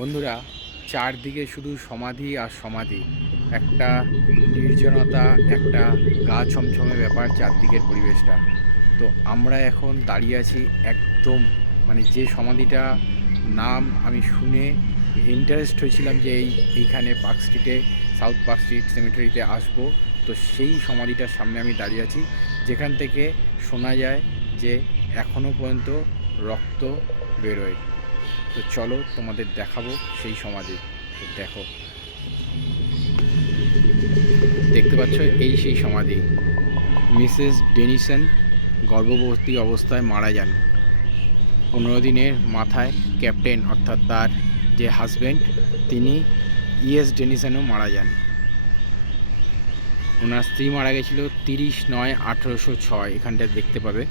বন্ধুরা, চারদিকে শুধু সমাধি আর সমাধি। একটা নির্জনতা, একটা গা ছমছমে ব্যাপার চারদিকের পরিবেশটা। তো আমরা এখন দাঁড়িয়ে আছি একদম, মানে যে সমাধিটা নাম আমি শুনে ইন্টারেস্ট হয়েছিলাম যে এইখানে পার্ক স্ট্রিটে, সাউথ পার্ক স্ট্রিট সেমেটারিতে আসবো। তো সেই সমাধিটার সামনে আমি দাঁড়িয়ে আছি, যেখান থেকে শোনা যায় যে এখনও পর্যন্ত রক্ত বেরোয়। তো চলো তোমাদের দেখাবো সেই সমাধি। তো দেখো, দেখতে পাচ্ছ এই সেই সমাধি। মিসেস ডেনিসন গর্ভবতী অবস্থায় মারা যান। 15 দিনের মাথায় ক্যাপ্টেন অর্থাৎ তার যে হাজব্যান্ড, তিনি ডেনিসনও মারা যান। ওনার স্ত্রী মারা গেছিলো 30/9/1806, এখানটায় দেখতে পাবে।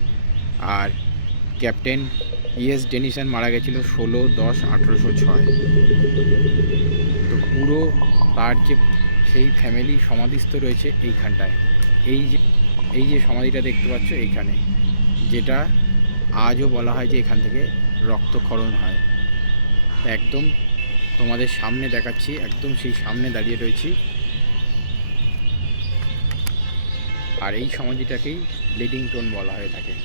আর ক্যাপ্টেন ডেনিসন মারা গেছিলো 16/10/1806। তো পুরো তার যে সেই ফ্যামিলি সমাধিস্থ রয়েছে এইখানটায়। এই যে সমাধিটা দেখতে পাচ্ছ এইখানে, যেটা আজও বলা হয় যে এখান থেকে রক্তক্ষরণ হয়। একদম তোমাদের সামনে দেখাচ্ছি, একদম সেই সামনে দাঁড়িয়ে রয়েছি। আর এই সমাধিটাকেই ব্লিডিং টোন বলা হয়ে থাকে।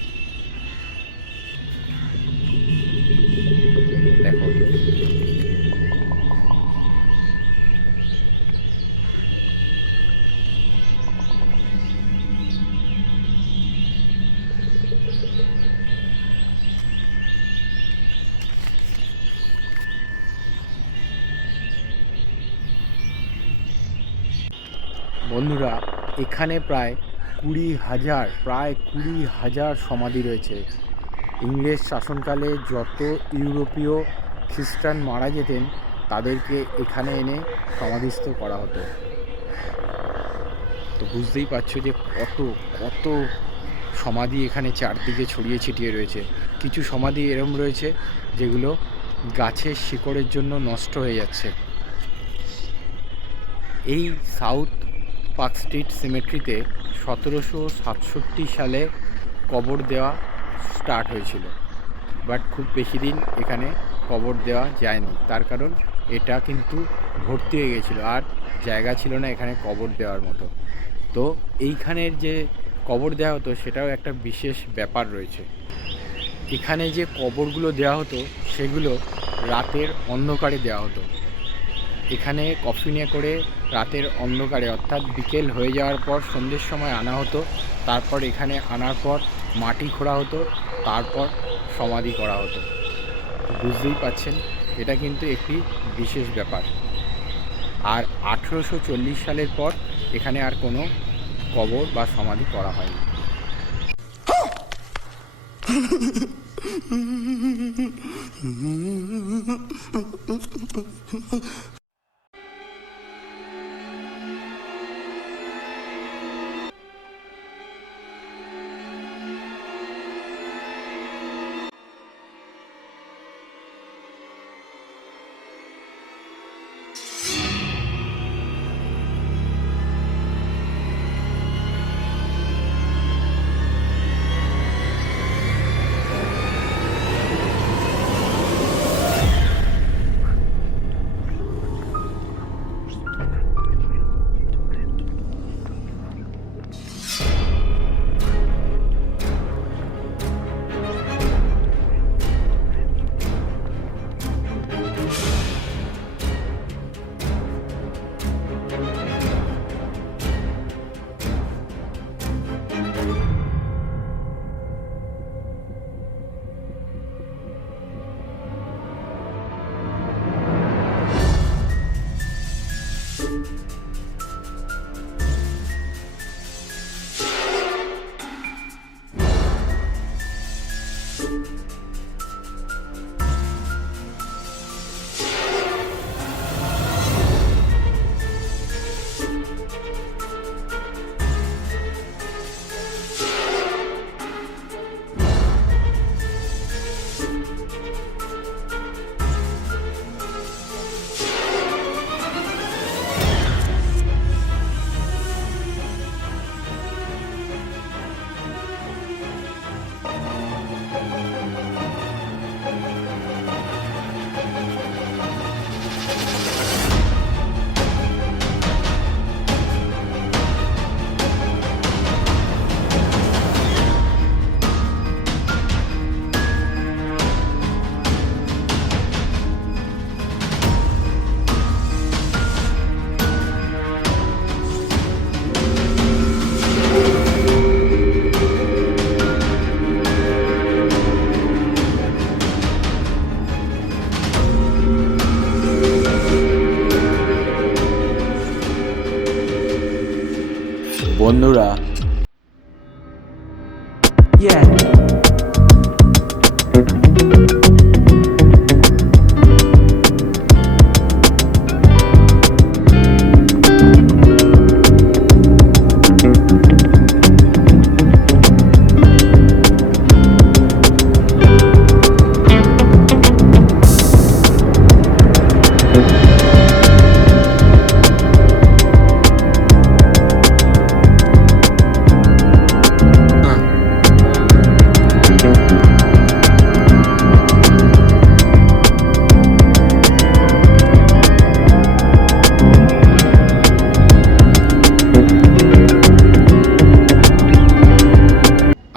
দেখো, বন্ধুরা, এখানে প্রায় 20,000 সমাধি রয়েছে। ইংরেজ শাসনকালে যত ইউরোপীয় খ্রিস্টান মারা যেতেন, তাদেরকে এখানে এনে সমাধিস্থ করা হতো। তো বুঝতেই পারছো যে কত কত সমাধি এখানে চারদিকে ছড়িয়ে ছিটিয়ে রয়েছে। কিছু সমাধি এরম রয়েছে যেগুলো গাছের শিকড়ের জন্য নষ্ট হয়ে যাচ্ছে। এই সাউথ পার্ক স্ট্রিট সিমেট্রিতে 1767 সালে কবর দেওয়া স্টার্ট হয়েছিল, বাট খুব বেশি দিন এখানে কবর দেওয়া যায়নি। তার কারণ এটা কিন্তু ভর্তি হয়ে গেছিলো, আর জায়গা ছিল না এখানে কবর দেওয়ার মতো। তো এইখানের যে কবর দেওয়া হতো সেটাও একটা বিশেষ ব্যাপার রয়েছে। এখানে যে কবরগুলো দেওয়া হতো সেগুলো রাতের অন্ধকারে দেওয়া হতো। এখানে কফিনে করে রাতের অন্ধকারে, অর্থাৎ বিকেল হয়ে যাওয়ার পর সন্ধ্যের সময় আনা হতো। তারপর এখানে আনার পর মাটি খোঁড়া হতো, তারপর সমাধি করা হতো। বুঝতেই পাচ্ছেন, এটা কিন্তু একটি বিশেষ ব্যাপার। আর 1840 সালের পর এখানে আর কোনো কবর বা সমাধি করা হয়নি। বন্ধুরা।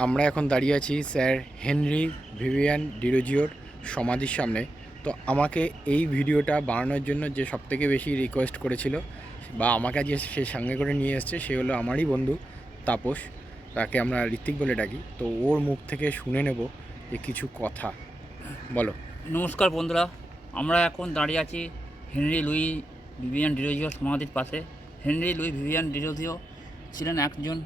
আমরা এখন দাঁড়িয়ে আছি স্যার হেনরি ভিভিয়ান ডিরোজিওর সমাধির সামনে। তো আমাকে এই ভিডিওটা বানানোর জন্য যে সবথেকে বেশি রিকোয়েস্ট করেছিল বা আমাকে যে সে সঙ্গে করে নিয়ে এসছে সে হলো আমারই বন্ধু তাপস, তাকে আমরা ঋত্বিক বলে ডাকি। তো ওর মুখ থেকে শুনে নেব যে কিছু কথা। বলো। নমস্কার বন্ধুরা, আমরা এখন দাঁড়িয়ে আছি হেনরি লুই ভিভিয়ান ডিরোজিও সমাধির পাশে। হেনরি লুই ভিভিয়ান ডিরোজিও ছিলেন একজন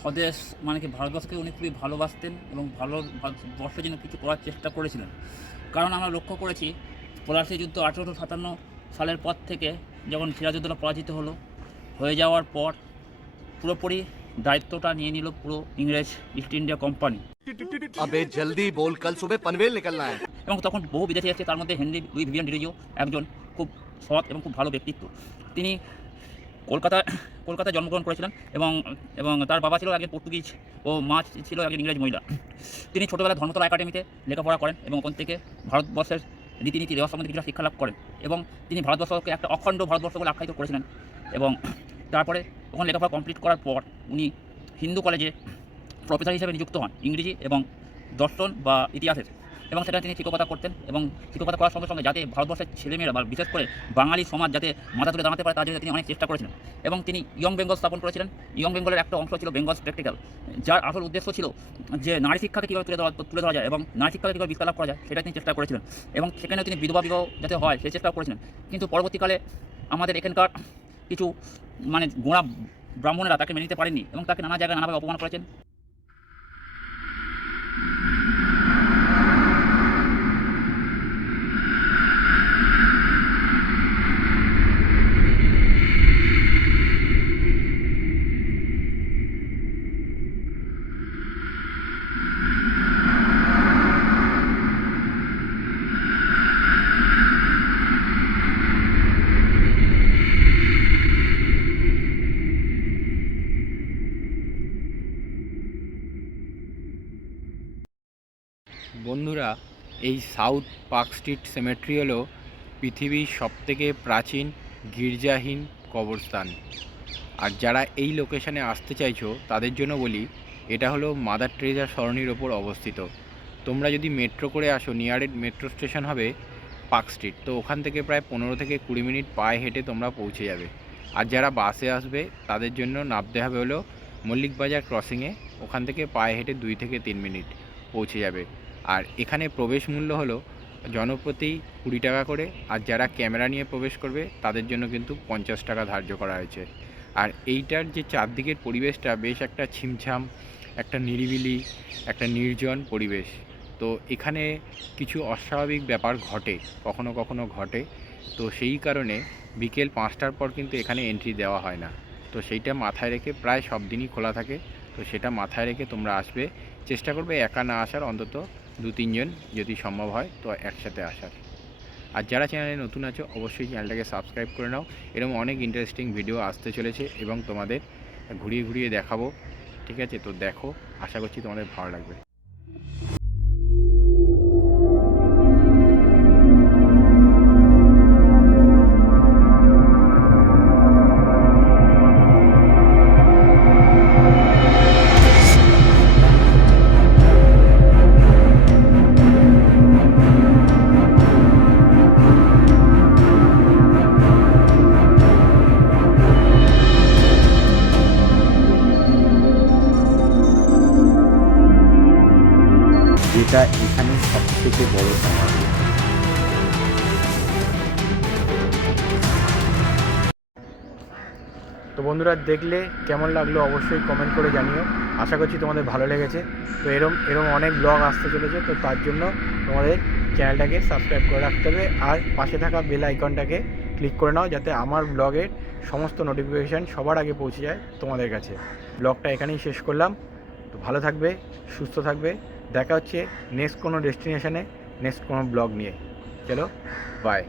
স্বদেশ, মানে কি ভারতবর্ষকে উনি খুবই ভালোবাসতেন এবং ভারতবর্ষের জন্য কিছু করার চেষ্টা করেছিলেন। কারণ আমরা লক্ষ্য করেছি পলাশী যুদ্ধ 1857 সালের পর থেকে, যখন সিরাজউদ্দৌলা পরাজিত হয়ে যাওয়ার পর পুরোপুরি দায়িত্বটা নিয়ে নিল পুরো ইংরেজ ইস্ট ইন্ডিয়া কোম্পানি। अबे जल्दी बोल, कल सुबह पनवेल निकलना है। এবং তখন বহু বিদেশি এসেছে, তার মধ্যে হেনরি লুই ভিভিয়ান ডিরোজিও একজন খুব সৎ এবং খুব ভালো ব্যক্তিত্ব। তিনি কলকাতায় জন্মগ্রহণ করেছিলেন এবং তার বাবা ছিল একজন পর্তুগিজ ও মা ছিল একজন ইংরেজ মহিলা। তিনি ছোটোবেলায় ধর্মতলা একাডেমিতে লেখাপড়া করেন এবং ওখান থেকে ভারতবর্ষের রীতিনীতি রেওয়াজ সম্বন্ধে কিছুটা শিক্ষা লাভ করেন এবং তিনি ভারতবর্ষকে একটা অখণ্ড ভারতবর্ষ বলে আখ্যায়িত করেছিলেন। এবং তারপরে ওখানে লেখাপড়া কমপ্লিট করার পর উনি হিন্দু কলেজে প্রফেসর হিসেবে নিযুক্ত হন ইংরেজি এবং দর্শন বা ইতিহাসের। এবং সেখানে তিনি শিক্ষকতা করতেন এবং শিক্ষকতা করার সঙ্গে সঙ্গে যাতে ভারতবর্ষের ছেলেমেয়েরা বা বিশেষ করে বাঙালি সমাজ যাতে মাথা তুলে দাঁড়াতে পারে তার জন্য তিনি অনেক চেষ্টা করেছিলেন। এবং তিনি ইয়ং বেঙ্গল স্থাপন করেছিলেন। ইয়ং বেঙ্গলের একটা অংশ ছিল বেঙ্গল স্পেকটিক্যাল, যার আসল উদ্দেশ্য ছিল যে নারী শিক্ষাকে কীভাবে তুলে ধরা যায় এবং নারী শিক্ষাকে কীভাবে বিস্তার লাভ করা যায় সেটা তিনি চেষ্টা করেছিলেন। এবং সেখানেও তিনি বিধবা বিবাহ যাতে হয় সেই চেষ্টাও করেছিলেন। কিন্তু পরবর্তীকালে আমাদের এখানকার কিছু গোঁড়া ব্রাহ্মণেরা তাকে মেনে নিতে পারেননি এবং তাকে নানা জায়গায় নানাভাবে অপমান করেছেন। বন্ধুরা, এই সাউথ পার্ক স্ট্রিট সিমেট্রি হলো পৃথিবীর সবথেকে প্রাচীন গির্জাহীন কবরস্থান। আর যারা এই লোকেশানে আসতে চাইছো তাদের জন্য বলি, এটা হলো মাদার টেরেসা সরণির ওপর অবস্থিত। তোমরা যদি মেট্রো করে আসো, নিয়ারেস্ট মেট্রো স্টেশন হবে পার্ক স্ট্রিট। তো ওখান থেকে প্রায় 15 থেকে 20 মিনিট পায়ে হেঁটে তোমরা পৌঁছে যাবে। আর যারা বাসে আসবে তাদের জন্য নামতে হবে হলো মল্লিক বাজার ক্রসিংয়ে, ওখান থেকে পায়ে হেঁটে 2 থেকে 3 মিনিট পৌঁছে যাবে। আর এখানে প্রবেশ মূল্য হলো জনপ্রতি 20 টাকা করে, আর যারা ক্যামেরা নিয়ে প্রবেশ করবে তাদের জন্য কিন্তু 50 টাকা ধার্য করা হয়েছে। আর এইটার যে চারদিকের পরিবেশটা বেশ একটা ছিমছাম, একটা নিরিবিলি, একটা নির্জন পরিবেশ। তো এখানে কিছু অস্বাভাবিক ব্যাপার কখনো কখনো ঘটে। তো সেই কারণে বিকেল 5টার পর কিন্তু এখানে এন্ট্রি দেওয়া হয় না। তো সেইটা মাথায় রেখে প্রায় সব দিনই খোলা থাকে। তো সেটা মাথায় রেখে তোমরা আসবে, চেষ্টা করবে একা না আসার, অন্তত 2-3 জন যদি সম্ভব হয় তো একসাথে আসার। আর যারা চ্যানেলে নতুন আছো অবশ্যই চ্যানেলটাকে সাবস্ক্রাইব করে নাও। এরকম অনেক ইন্টারেস্টিং ভিডিও আসতে চলেছে এবং তোমাদের ঘুরিয়ে ঘুরিয়ে দেখাবো। ঠিক আছে, তো দেখো, আশা করছি তোমাদের ভালো লাগবে। যেটা এখানে সবথেকে বড় সমাধি। তো বন্ধুরা, দেখলে কেমন লাগলো অবশ্যই কমেন্ট করে জানিও। আশা করছি তোমাদের ভালো লেগেছে। তো এরম অনেক ব্লগ আসতে চলেছে, তো তার জন্য তোমাদের চ্যানেলটাকে সাবস্ক্রাইব করে রাখতে হবে আর পাশে থাকা বেল আইকনটাকে ক্লিক করে নাও, যাতে আমার ব্লগের সমস্ত নোটিফিকেশান সবার আগে পৌঁছে যায় তোমাদের কাছে। ব্লগটা এখানেই শেষ করলাম। তো ভালো থাকবে, সুস্থ থাকবে। দেখা হচ্ছে নেক্সট কোনো ডেস্টিনেশনে, নেক্সট কোনো ব্লগ নিয়ে। চলো, বাই।